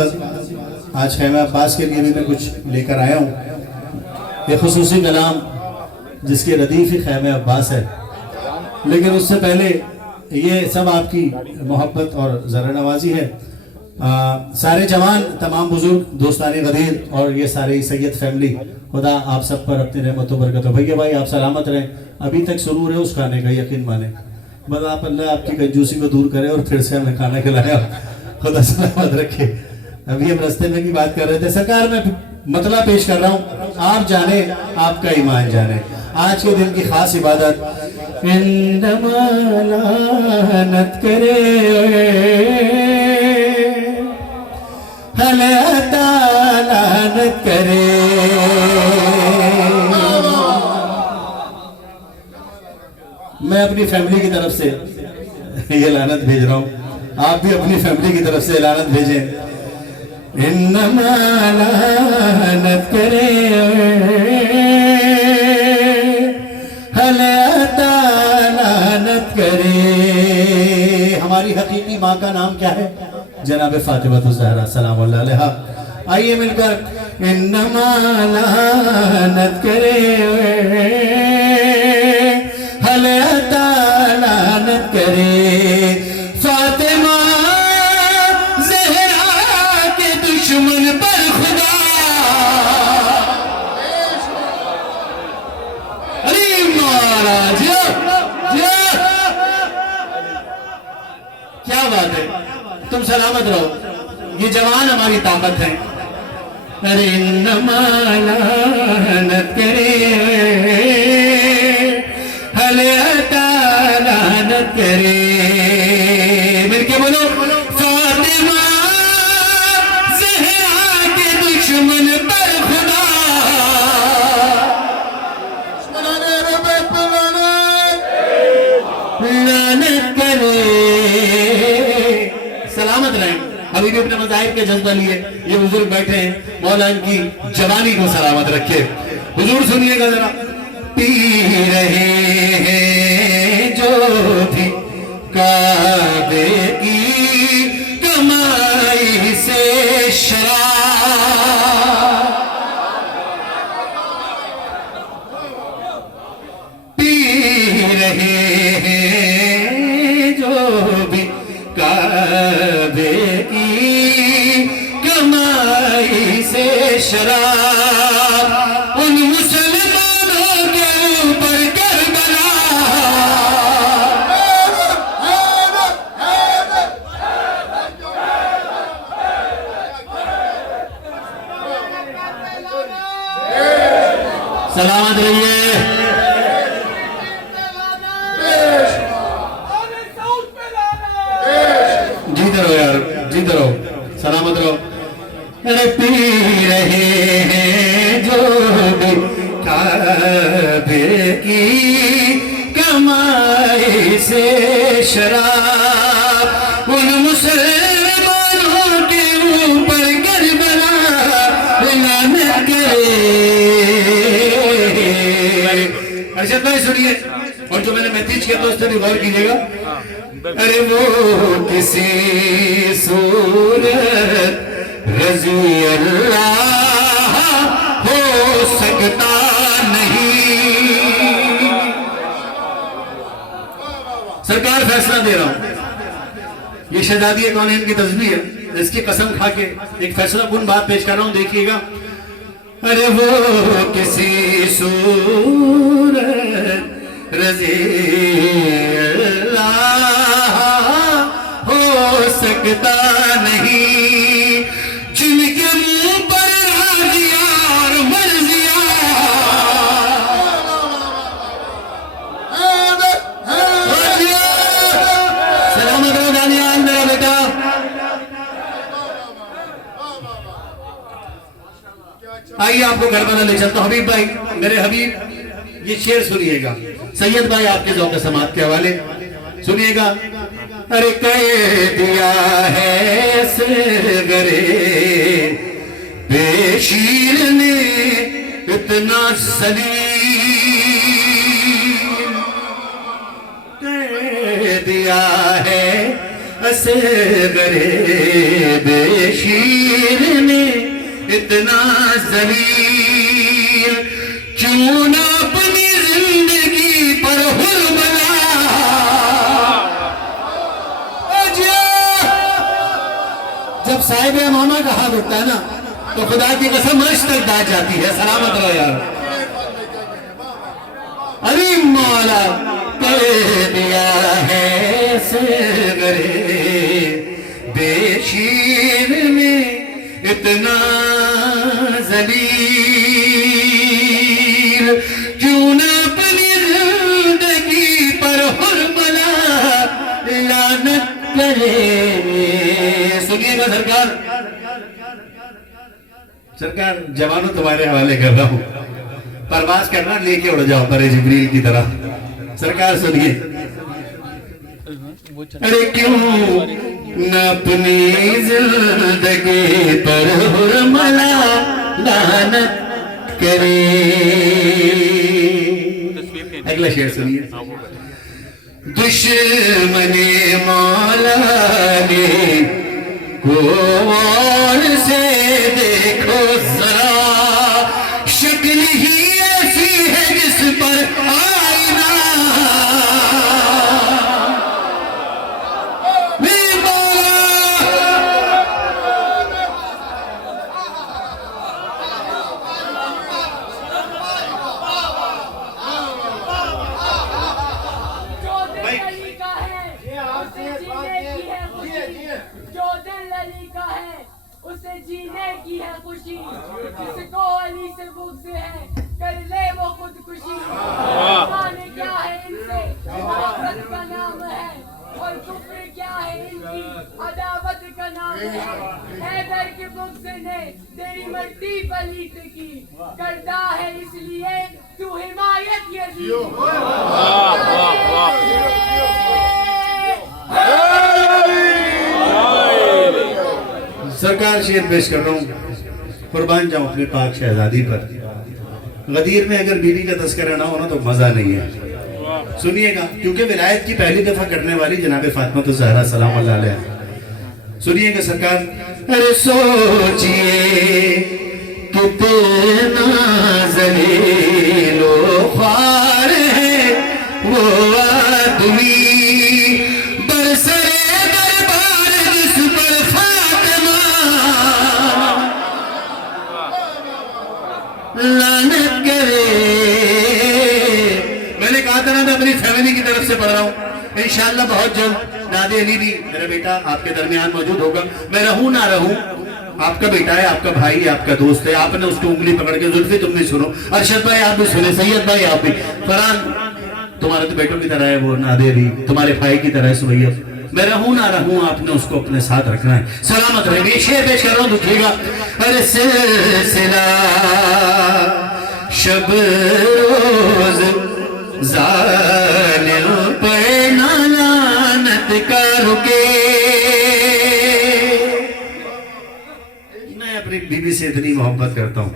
इबादत आज खैमा अब्बास के लिए भी मैं कुछ लेकर आया हूँ। ये खुसूसी कलाम जिसकी रदीफ ही खैमा अब्बास है, लेकिन उससे पहले ये सब आपकी मोहब्बत और ज़रा नवाजी है। सारे जवान, तमाम बुजुर्ग, दोस्तानी गदीर और ये सारे सैयद फैमिली, खुदा आप सब पर अपनी रहमत व बरकत हो। भैया भाई आप सलामत रहें। अभी तक सुरूर है उस खाने का, यकीन माने। बस आप अल्लाह आपकी कंजूसी को दूर करे और फिर से हमें खाना खिलाया, खुदा सलामत रखे। अभी हम रास्ते में भी बात कर रहे थे। सरकार मैं मतला पेश कर रहा हूँ, आप जाने आपका ईमान जाने। आज के दिन की खास इबादत इंदमालानत करे लानत करे। मैं अपनी फैमिली की तरफ से ये लानत भेज रहा हूँ, आप भी अपनी फैमिली की तरफ से लानत भेजें। इन्नमा लानत करे लानत करे। हमारी हकीकी माँ का नाम क्या है? जनाब फातिमा ज़हरा सलाम अलैहा। आइए मिलकर इन्नमा लानत करे लानत करे। फातिमा ज़हरा के दुश्मन पर खुदा अली महाराज, क्या बात है। तुम सलामत रहो, ये जवान हमारी ताकत है। अरे इन्नमा लानत करे लानत करे। मेरे क्या बोलो? फातिमा ज़हरा के दुश्मन पर खुदा लानत करे। सलामत रहें। अभी भी अपने मज़ाहिब के जज्बा लिए ये बुजुर्ग बैठे हैं, मौला इनकी जवानी को सलामत रखे। हुजूर सुनिएगा जरा। पी रहे हैं जो भी काबे की कमाई से शराब, पी रहे हैं जो भी काबे की कमाई से शराब। उन मुसलमानों के ऊपर करबला सलामत रहिए। जीते रहो यार, जीते रहो, सलामत रहो। अरे पी रहे हैं जो भी काबे की कमाई से शराब। उन मुसलमानों के ऊपर करबला लानत करे। अर्शद भाई सुनिए, और जो मैंने मैसेज किया तो उस पर भी गौर कीजिएगा। अरे वो किसी सूरत रज़ी अल्लाह हो सकता नहीं। सरकार फैसला दे रहा हूं, ये शहजादी कौन की तस्बीह है, इसकी कसम खा के एक फैसला कुन बात पेश कर रहा हूं, देखिएगा। अरे वो किसी सूरत रज़ी हो सकता नहीं, जिनके मुंह पर राजिया और मर्जिया सलामत रहो जानियान मेरा बेटा। आइए आपको घर बना ले चलता हूं। हबीब भाई, मेरे हबीब, ये शेर सुनिएगा। सैयद भाई आपके ज़ौक़ समात के हवाले सुनिएगा। अरे कह दिया है सगरे बेशीर ने इतना सलीम, कह दिया है असगरे बेशीर ने इतना जलील क्यों ना अपनी जिंदगी पर हुर्मला। जब साहिब मामा का हाथ उठता है ना तो खुदा की कसम अर्श तक दाद जाती है। सलामत रहो यार। अरे मौला कर दिया है सगरे बेशीर में इतना जलील क्यों ना अपनी जिंदगी पर हुर्मला लानत करे। सुनिएगा सरकार जवानों तुम्हारे हवाले कर रहा हूं, परवाज करना लेके उड़ जाओ परे जिब्रील की तरह। सरकार सुनिए। अरे क्यों न अपनी जिंदगी पर हुर्मला लानत करे। अगला शेर सुनिए। दुश्मने मौला ने को और से देखो जरा शक्ल ही ऐसी है जिस पर आईना। उसे जीने की है खुशी, जिसको अली से बुग़्ज़ है कर ले वो खुदकुशी। माने क्या है इनसे मोहब्बत का नाम है और कुफ्र क्या है इनकी अदावत का नाम है। हैदर के बुग़्ज़ ने तेरी मट्टी पलीत की करता है इसलिए तू हिमायत यज़ीद। सरकार शेर पेश कर रहा हूँ। कुर्बान जाऊं अपने पाक शहजादी पर। गदीर में अगर बीवी का तस्करा ना होना तो मजा नहीं है। सुनिएगा क्योंकि विलायत की पहली दफा करने वाली जनाब फातिमा तो ज़हरा सलाम अल्लाह अलैहा। सुनिएगा सरकार। अरे सोचिए कितना ज़लीलो ख्वार है वो आदमी लानत करे। मैंने कहा था ना मैं अपनी फैमिली की तरफ से पढ़ रहा हूँ। इंशाअल्लाह बहुत जल्द नादे अली भी मेरा बेटा आपके दरमियान मौजूद होगा। मैं रहूं ना रहूं आपका बेटा है, आपका भाई है, आपका दोस्त है। आपने उसकी उंगली पकड़ के जुल्फी तुम भी सुनो, अरशद भाई आप भी सुने, सैयद भाई आप भी, फरहान तुम्हारे तो बेटों की तरह है, वो नादे अली तुम्हारे भाई की तरह है, सुमैया। मैं रहूं ना रहूं आपने उसको अपने साथ रखना है। सलामत रहे। शेर पेश कर रहा हूं दुखिएगा। अरे सिलसिला शब रोज जालिम पर ना लानत का रुके। मैं अपनी बीवी से इतनी मोहब्बत करता हूं,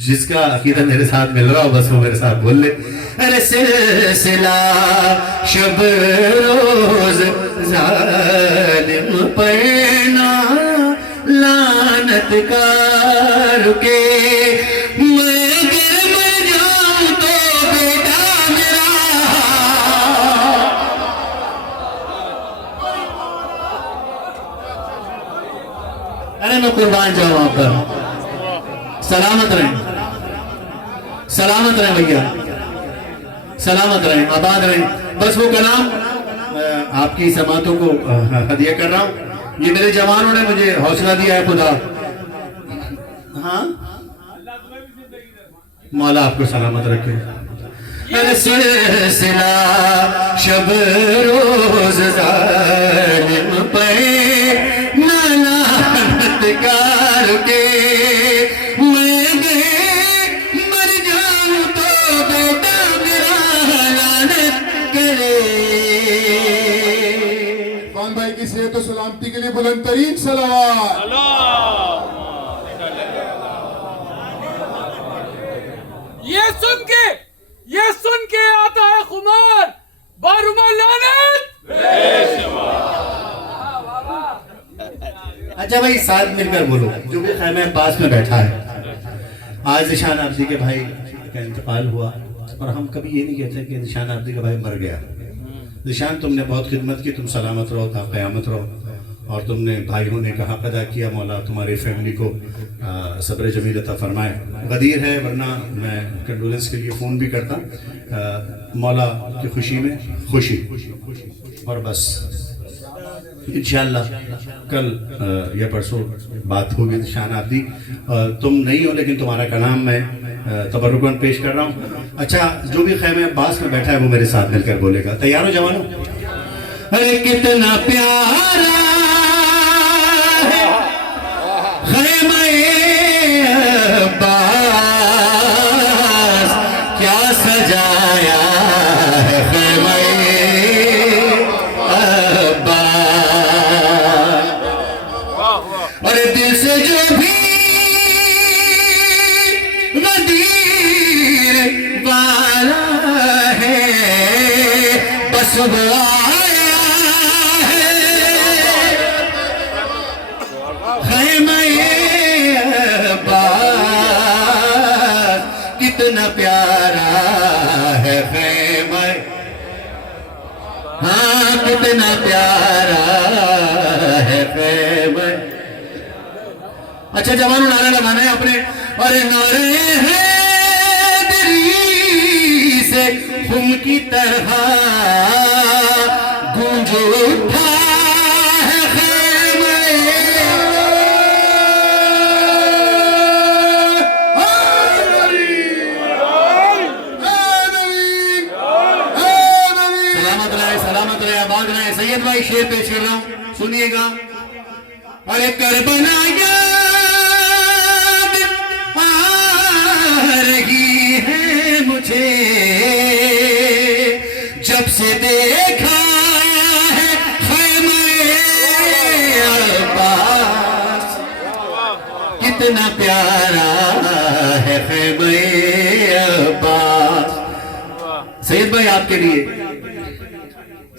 जिसका अकीदा मेरे साथ मिल रहा हो बस वो मेरे साथ बोल ले। अरे सिलसिला शब रोज जालिम पर ना लानत का रुके। मैं अगर मर जाऊं तो बेटा मेरा अरे मैं कुर्बान जाऊं आप पर। सलामत रहें, सलामत रहें भैया, सलामत रहें, आबाद रहें। बस वो कलाम आपकी समातों को हदिया कर रहा हूँ। ये मेरे जवानों ने मुझे हौसला दिया है खुदा। हाँ मौला आपको सलामत रखे। सिलसिला शब रोज जालिम पे ना लानत का रुके। तो सलामती के लिए बुलंद तरीन सलावत। ये सुन के आता है खुमार बारुमा लानत। अच्छा भाई साथ मिलकर बोलो, जो भी खैमे पास में बैठा है। आज निशान आबदी के भाई का इंतकाल हुआ और हम कभी ये नहीं कहते कि निशान आबदी का भाई मर गया। निशान, तुमने बहुत खिदमत की, तुम सलामत रहो, ता क़यामत रहो, और तुमने भाइयों ने कहा अदा किया। मौला तुम्हारी फैमिली को सब्र जमील अता फरमाए। गदीर है, वरना मैं कंडोलेंस के लिए फ़ोन भी करता। मौला की खुशी में खुशी, और बस इंशाअल्लाह कल या परसों बात होगी। निशान आबदी, तुम नहीं हो लेकिन तुम्हारा कलाम मैं तबरुकन पेश कर रहा हूँ। अच्छा, जो भी खैमे अब्बास में बैठा है वो मेरे साथ मिलकर बोलेगा। तैयार हो जवानों? अरे कितना प्यारा है खैमे अब्बास, क्या सजाया है खैमे और दिल से जो भी गदीर वाला है बस वो आया है खैमे अब्बास। कितना प्यारा है खैमे, हाँ कितना प्यारा है खैमे। अच्छा जवानों, नारा लगाना है अपने। अरे नारे हैं दिली से खून की तरह गूंज उठा है खैमे। सलामत रहे, आबाद रहे। सैयद भाई शेर पेश कर रहा हूं, सुनिएगा। अरे करबला रही है मुझे जब से देखा है खैमे अब्बास। कितना प्यारा है खैमे अब्बास। सैयद भाई आपके लिए,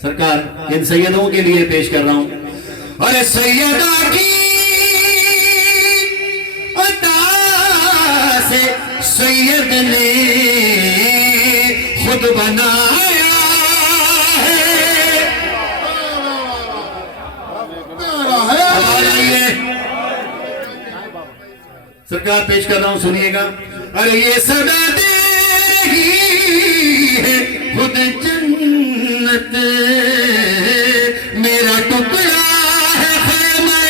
सरकार इन सैयदों के लिए पेश कर रहा हूं। अरे सैयदा की सैयद ने खुद बनाया है। सरकार पेश कर रहा हूं, सुनिएगा। अरे ये सदा दे रही है खुद जन्नत, मेरा टुकड़ा है खैमे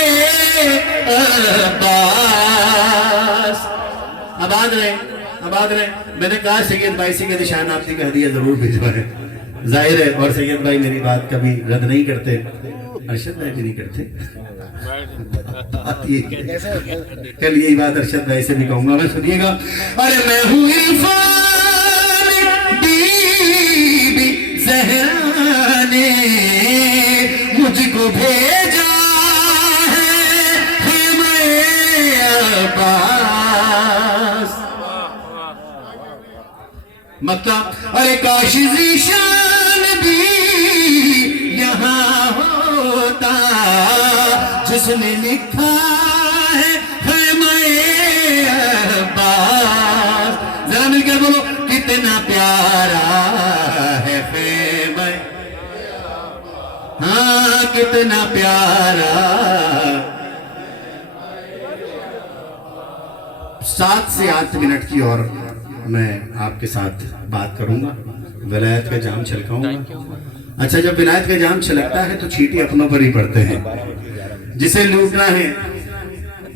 अब्बास। आबाद रहे, आबाद रहे। मैंने कहा सैयद भाई से निशान आबदी का हदिया जरूर भिजवाएं, जाहिर है। और सैयद भाई मेरी बात कभी रद्द नहीं करते, अरशद भाई भी नहीं करते। कल यही बात अरशद भाई से भी कहूंगा मैं, सुनिएगा। अरे मैं हूँ इरफान बीबी ज़हरा ने मुझको भेजा है खैमे अब्बास। मक्का, अरे काश ज़ीशान भी यहाँ होता जिसने लिखा है खैमे अब्बास। जरा मिलकर बोलो, कितना प्यारा है खैमे, हाँ कितना प्यारा। 7 से 8 मिनट की और मैं आपके साथ बात करूंगा, विलायत का जाम छलकाऊंगा। अच्छा, जब विलायत का जाम छलकता है तो चींटी अपनों पर ही पड़ते हैं। जिसे लूटना है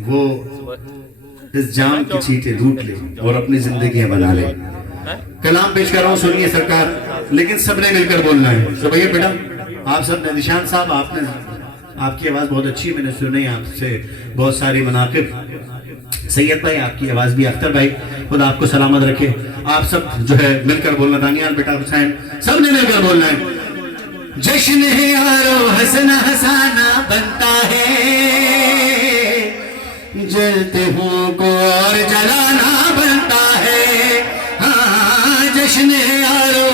वो इस जाम की चींटी लूट ले और अपनी जिंदगियां बना ले। कलाम पेश कर रहा हूं, सुनिए सरकार, लेकिन सबने मिलकर बोलना है। तो भैया बेटा, आप सब ने, निशान साहब आपने, आपकी आवाज बहुत अच्छी, मैंने सुनी आपसे बहुत सारी मनाकिब। सैयद भाई आपकी आवाज भी, अख्तर भाई खुद आपको सलामत रखे। आप सब जो है मिलकर बोलना, दानियाल बेटा, हुसैन, सब ने मिलकर बोलना है। जश्न है यारो हंसना हंसाना बनता है, जलते हूँ को और जलाना बनता है। हाँ जश्न है यारो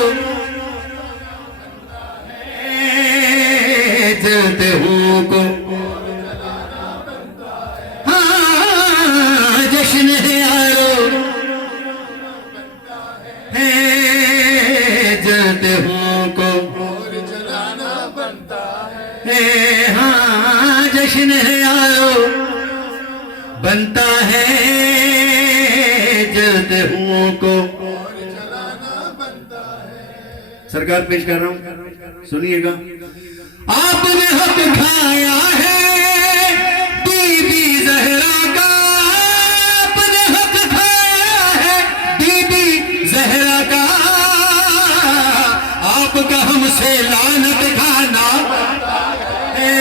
जश्न है यारो है जलते हुओं को और जलाना बनता है। हाँ जश्न है यारो बनता है जलते हुओं को और जलाना बनता है। सरकार पेश कर रहा हूं, सुनिएगा। आपने हक खाया है बीबी जहरा का, आपने हक खाया है बीबी जहरा का, आपका हमसे लानत खाना है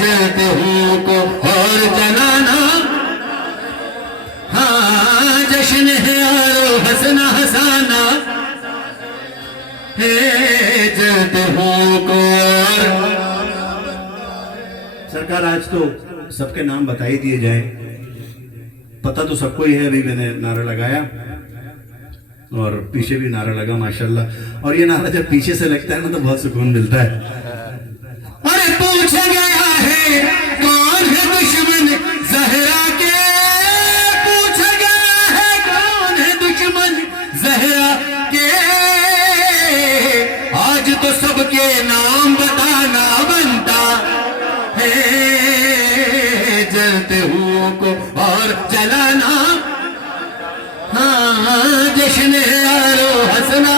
जलते हुओं को और जलाना। हाँ जश्न है यारो हंसना हंसाना है जलते हुओं को। सरकार आज तो सबके नाम बता ही दिए जाए, पता तो सबको ही है। अभी मैंने नारा लगाया और पीछे भी नारा लगा माशाल्लाह, और ये नारा जब पीछे से लगता है ना तो बहुत सुकून मिलता है। अरे पूछा गया है कौन है दुश्मन जहरा के, पूछा गया है कौन है दुश्मन जहरा के, आज तो सबके नाम बताना बनता है जलते हुओं को और जलाना। हाँ जश्न है यारो हंसना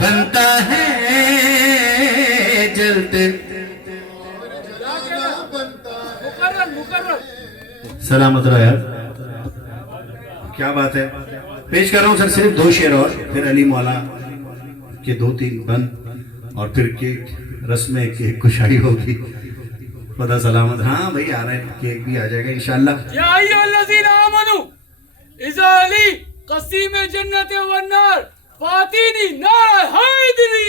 बनता है जलते जलाना बनता है। सलामत रहा यार, क्या बात है। पेश कर रहा हूँ सर सिर्फ 2 शेर और फिर अली मौला के 2-3 बंद और फिर केक रस्में केक कुशाई होगी। खुदा सलामत। हाँ भाई आ रहे हैं, केक भी आ जाएगा इंशाल्लाह। या अय्युहल्लज़ीना आमनू इज़ा अली क़सीम जन्नत वन्नार फातिनी नारा हैदरी।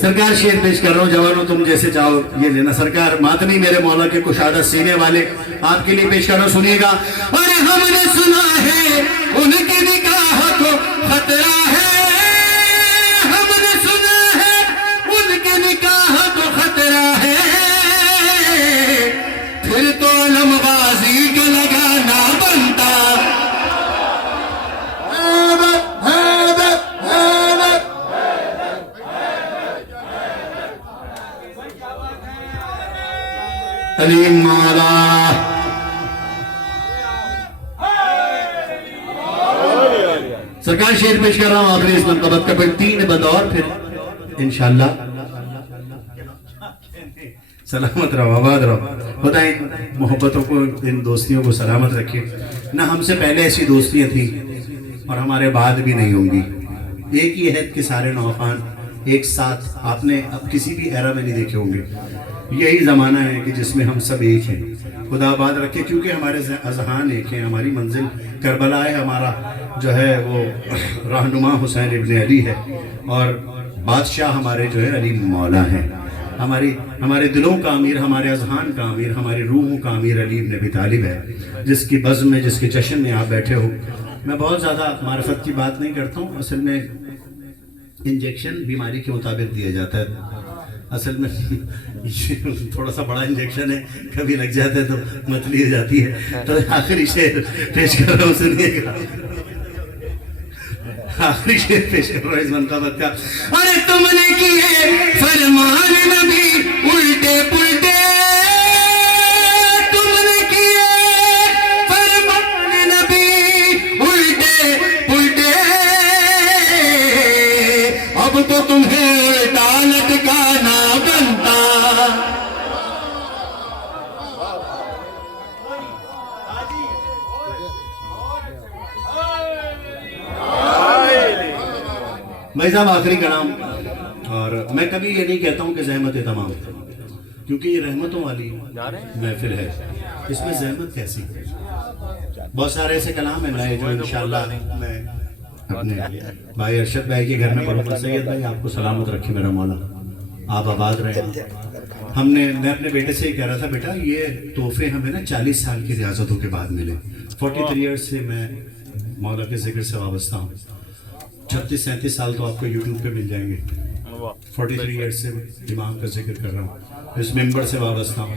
सरकार शेर पेश कर रहा हूँ, जवानों तुम जैसे चाहो ये लेना। सरकार मातमी मेरे मौला के कुशादा सीने वाले आपके लिए पेश कर रहा हूँ, सुनिएगा। अरे हमने सुना है उनकी निगाह को खतरा है, हमने सुना है उनकी निगाह को खतरा है, फिर तो अलमबाजी का लगाना बनता। हैदर हैदर हैदर। अली मौला सरकार शेर पेश कर रहा हूँ आखिरी इस्लाम का बद का फिर 3 बंद और फिर इंशाल्लाह। सलामत रहो, आबाद रहो, खुदा इन मोहब्बतों को इन दोस्तियों को सलामत रखे। ना हमसे पहले ऐसी दोस्तियां थी और हमारे बाद भी नहीं होंगी। एक ही है कि सारे नौखान एक साथ आपने अब किसी भी एरा में नहीं देखे होंगे। यही ज़माना है कि जिसमें हम सब एक हैं। खुदा आबाद रखे, क्योंकि हमारे अजहान एक हैं, हमारी मंजिल करबला है, हमारा जो है वो रहनुमा हुसैन इब्न अली है और बादशाह हमारे जो है अली मौला हैं। हमारे दिलों का अमीर, हमारे अजहान का अमीर, हमारे रूहों का अमीर अली इब्न अबी तालिब है, जिसकी बज़्म में, जिसके जश्न में आप बैठे हो। मैं बहुत ज़्यादा मारिफत की बात नहीं करता हूँ। असल में इंजेक्शन बीमारी के मुताबिक दिया जाता है। असल में थोड़ा सा बड़ा इंजेक्शन है, कभी लग जाता है तो मतली हो जाती है। तो आखिरी शेर पेश कर रहा हूँ, सुनिएगा। आखिरी शेर पेश कर रहा हूँ इस मनक़बत का। अरे तुमने किए फरमान नबी उल्टे पुल्टे, तुमने किए फरमान नबी उल्टे पुल्टे, अब तो तुम्हें उल्टा लटकाना बनता। भाई साहब आखिरी कलाम, और मैं कभी ये नहीं कहता हूँ कि ज़हमत तमाम, क्योंकि ये रहमतों वाली महफिल है, इसमें ज़हमत कैसी। बहुत सारे ऐसे कलाम हैं नए जो इंशाल्लाह मैं अपने भाई अरशद भाई के घर में पढ़ूंगा। सैयद भाई आपको सलामत रखे मेरा मौला, आप आबाद रहे। मैं अपने बेटे से ही कह रहा था, बेटा ये तोहफे हमें ना 40 साल की रियासतों के बाद मिले। 43 ईयर्स से मैं मौला के जिक्र से वाबस्ता हूँ। 36-37 साल तो आपको यूट्यूब पे मिल जाएंगे। 43 ईयर्स से इमाम का जिक्र कर रहा हूँ, इस मेंबर से वाबस्ता हूँ।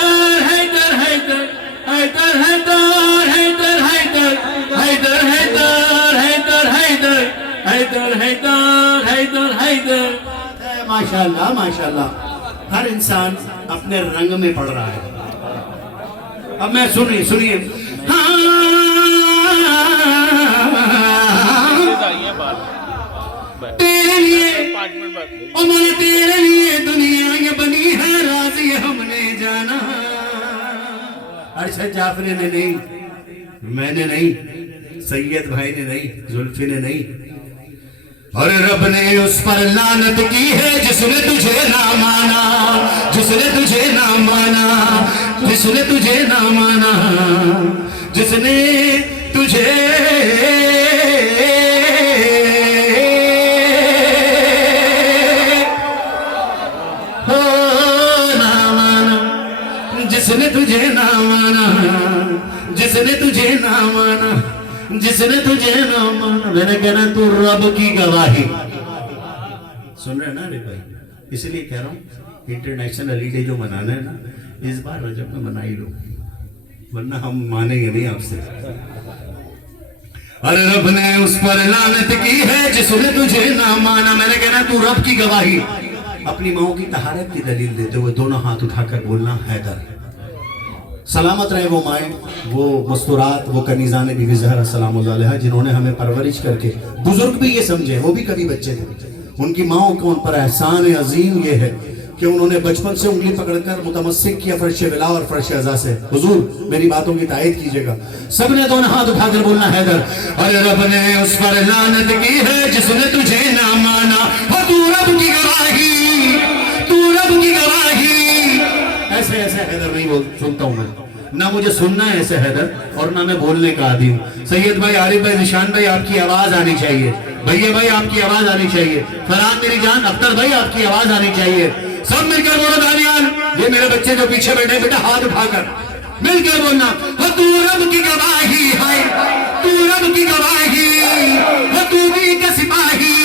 माशाल्लाह माशाल्लाह, हर इंसान अपने रंग में पड़ रहा है। अब मैं सुनिए सुनिए, तेरे लिए उमर, तेरे लिए दुनिया ये बनी है, राजी हमने जाना। अरशद जाफरी ने नहीं, मैंने नहीं, सैयद भाई ने नहीं, जुल्फी ने नहीं, और रब ने उस पर लानत की है जिसने तुझे ना माना, जिसने तुझे ना माना, जिसने तुझे ना माना, जिसने तुझे ना माना, जिसने तुझे ना माना, जिसने तुझे ना माना, जिसने तुझे ना माना। मैंने कहना तू रब की गवाही। सुन रहे ना रे भाई, इसलिए कह रहा हूँ इंटरनेशनल अली डे जो मनाना है ना, इस बार रजब में मना ही लो, वरना हम मानेंगे नहीं आपसे। अरे रब ने उस पर लानत की है जिसने तुझे ना माना। मैंने कहना तू रब की गवाही। अपनी माओ की तहारत की दलील देते हुए दोनों हाथ उठाकर बोलना हैदर। सलामत रहे वो माए, वो मस्तूरात, वो कनीज़ान बीबी ज़हरा सलामुल्लाह अलैहा, जिन्होंने हमें परवरिश करके, बुजुर्ग भी ये समझे, वो भी कभी बच्चे थे, उनकी माओं को उन पर एहसान अजीम ये है कि उन्होंने बचपन से उंगली पकड़कर मुतमस्सिक किया फर्श विला और फर्श अज़ा से। हुजूर मेरी बातों की तायद कीजिएगा, सबने दोनों हाथ उठाकर बोलना हैदर। अरे रब ने उस पर लानत की है जिसने तुझे ना माना, और तू रब की गवाही, तू रब की गवाही। ऐसे ऐसे हैदर नहीं बोल सुनता हूं मैं, ना मुझे सुनना है ऐसे हैदर, और ना मैं बोलने का आदी हूँ। सैयद भाई, आरिफ भाई, निशान भाई, आपकी आवाज आनी चाहिए। भैया भाई आपकी आवाज आनी चाहिए। फरहान मेरी जान, अख्तर भाई आपकी आवाज आनी चाहिए। सब मिलकर बोलो दानियाल। ये मेरे बच्चे जो पीछे बैठे बेटा, हाथ उठाकर मिलकर बोलना, तू रब की गवाही है, तू रब की गवाही, तू भी के सिपाही,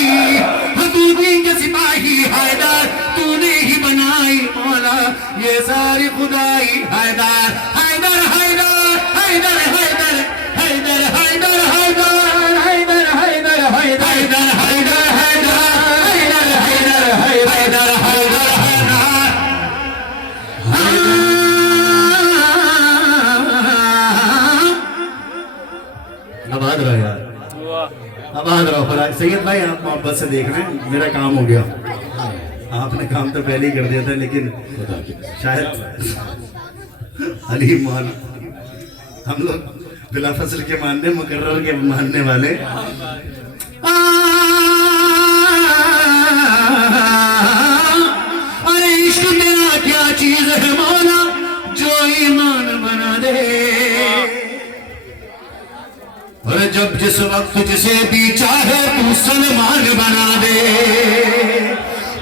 तू भी के सिपाही हैदर, तूने ही बनाई मौला ये सारी खुदाई। हैदर हैदर हैदर हैदर हैदर हैदर हैदर हैदर हैदर हैदर हैदर हैदर हैदर हैदर हैदर हैदर। आबाद रहो यार, आबाद रहो। सैयद भाई आप मोहब्बत से देख रहे हैं, मेरा काम हो गया। आपने काम तो पहले ही कर दिया था, लेकिन शायद अली मौला, हम लोग बिला फसल के मानने, मुकर्रर के मानने वाले। अरे इश्क तेरा क्या चीज है मौला जो ईमान बना दे। और जब जिस वक्त जिसे भी चाहे तू सलमान बना दे,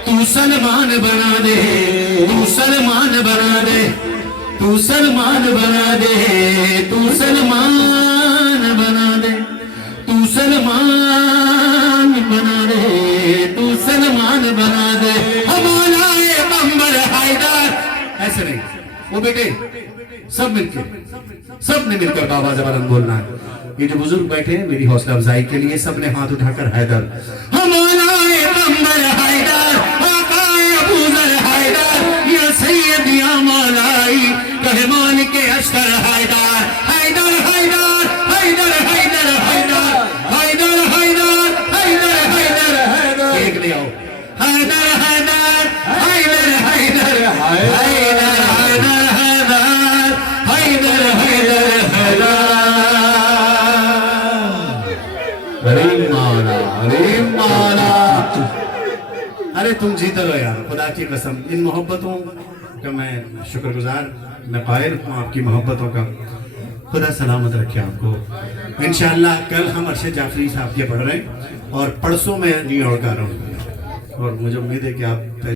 तू सलमान बना दे, तू सलमान बना दे, तू सलमान बना दे, तू सलमान बना दे, तू सलमान बना दे, तू सलमान बना दे। हमारा ये बम्बर हैदर। ऐसे नहीं, वो बेटे सब मिलकर, सबने मिलकर बाबा जबरन बोलना है। ये जो बुजुर्ग बैठे हैं मेरी हौसला अफजाई के लिए, सबने हाथ उठाकर हैदर। हमारा ये बम्बर हैदर, सैयद या मौलाई कहमान के अश्तर हैदर, हैदर हैदर हैदर हैदर हैदर हैदर हैदर हैदर हैदर हैदर। एक ले आओ, हैदर हैदर हैदर हैदर हैदर हैदर हैदर हैदर हैदर। अरे मौला, अरे मौला, अरे तुम जीते रहो यार, खुदा की कसम। इन मोहब्बतों का मैं शुक्रगुजार, मैं कायल हूँ आपकी मोहब्बतों का। खुदा सलामत रखे आपको। इंशाअल्लाह कल हम अरशद जाफरी साहब के पढ़ रहे हैं और परसों मैं न्यूयॉर्क आ रहा हूँ, और मुझे उम्मीद है कि आप